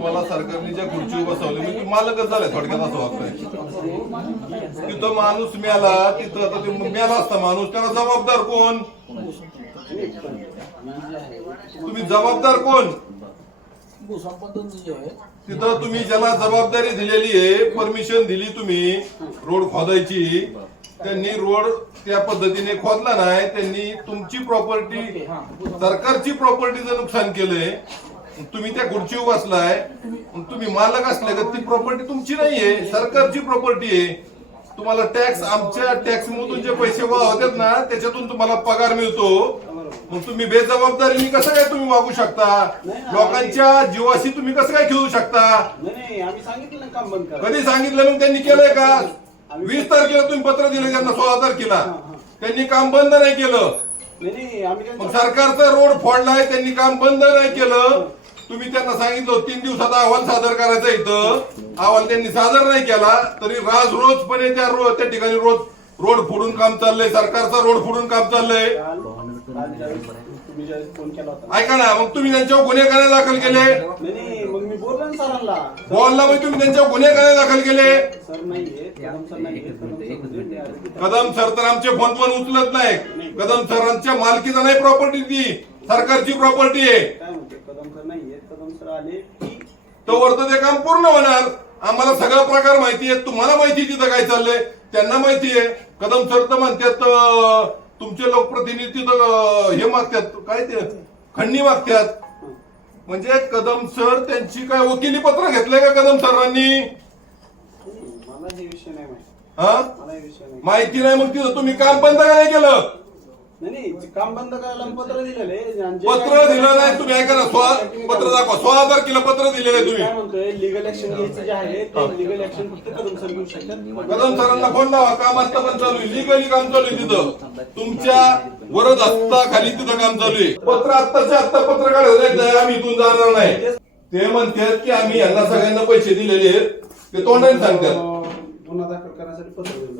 तुम्हाला सरकारने ज्या खुर्ची बसवली मी मालकच झालाय थोडक्यात असं वाटतंय तिथं माणूस मेला तिथं आता ते मेला असता माणूस त्याला जबाबदार कोण? तुम्ही जबाबदार कोण? तिथं तुम्ही ज्याला जबाबदारी दिलेली आहे परमिशन दिली तुम्ही रोड खोदायची त्यांनी रोड त्या पद्धतीने खोदला नाही त्यांनी तुमची प्रॉपर्टी सरकारची प्रॉपर्टीचं नुकसान केलंय तुम्ही त्या खुर्चीवर बसलाय तुम्ही मालक असले का ती प्रॉपर्टी तुमची नाहीये सरकारची प्रॉपर्टी आहे. तुम्हाला टॅक्स आमच्या टॅक्स मधून जे पैसे गोळा होतात ना त्याच्यातून तुम्हाला पगार मिळतो. मग तुम्ही बेजबाबदारीने कसं काय तुम्ही वागू शकता? लोकांच्या जीवाशी तुम्ही कसं काय खेळू शकता? कधी सांगितलं मग त्यांनी केलंय का? वीस तारखेला तुम्ही पत्र दिलं त्यांना सोळा तारखेला. त्यांनी काम बंद नाही केलं. मग सरकारचा रोड फोडलाय त्यांनी काम बंद नाही केलं. तुम्ही त्यांना सांगितलं तीन दिवसात अहवाल सादर करायचा इथं. अहवाल त्यांनी सादर नाही केला तरी राज रोजपणे त्या रो- त्या ठिकाणी रोज रोड फोडून काम चाललंय सरकारचा रोड फोडून काम चाललंय. ऐका ना मग तुम्ही त्यांच्यावर गुन्हे काय दाखल केले? बोलला मग तुम्ही त्यांच्यावर गुन्हे काय दाखल केले? कदम सर तर आमचे फोन पण उचलत नाही कदम सरांच्या मालकीचा नाही प्रॉपर्टी ती सरकारची प्रॉपर्टी आहे. कदम सर नाहीये कदम सर आले की तोवर तर ते काम पूर्ण होणार. आम्हाला सगळा प्रकार माहिती आहे तुम्हाला माहिती तिथं काय चाललंय त्यांना माहिती आहे कदम सर तर म्हणतात तुमचे लोकप्रतिनिधी अं, हे मागतात काय ते? खंडणी मागतात. म्हणजे कदम सर त्यांची काय वकिली पत्र घेतलंय का कदम सरांनी? मला हे विषय नाही माहिती. हा? नाही. माहिती नाही मग तिथं तुम्ही काम बंद का नाही केलं? नाही नाही जे काम बंद करायला पत्र दिलेलं आहे. आणि जे पत्र काय- दिलं नाही तुम्ही ऐका ना सोळा पत्र दाखवा. सोळा तारखेला पत्र दिलेलं आहे तुम्ही. म्हणतोय? लिगल ऍक्शन घ्यायचं जे आहे ते लिगल ऍक्शन फक्त कदम सर घेऊ शकतात. कदम सरांना फोन लावा काम आता पण चालू आहे. लिगली काम चालू आहे तिथं. तुमच्या वरद खाली तिथं काम चालू आहे. पत्र आत्ताच्या आत्ता पत्र काढायचं आम्ही इथून जाणार नाही. ते म्हणतात की आम्ही यांना सगळ्यांना पैसे दिलेले आहेत. ते तोंडाने सांगतात. गुन्हा दाखल करण्यासाठी पत्र दिलं.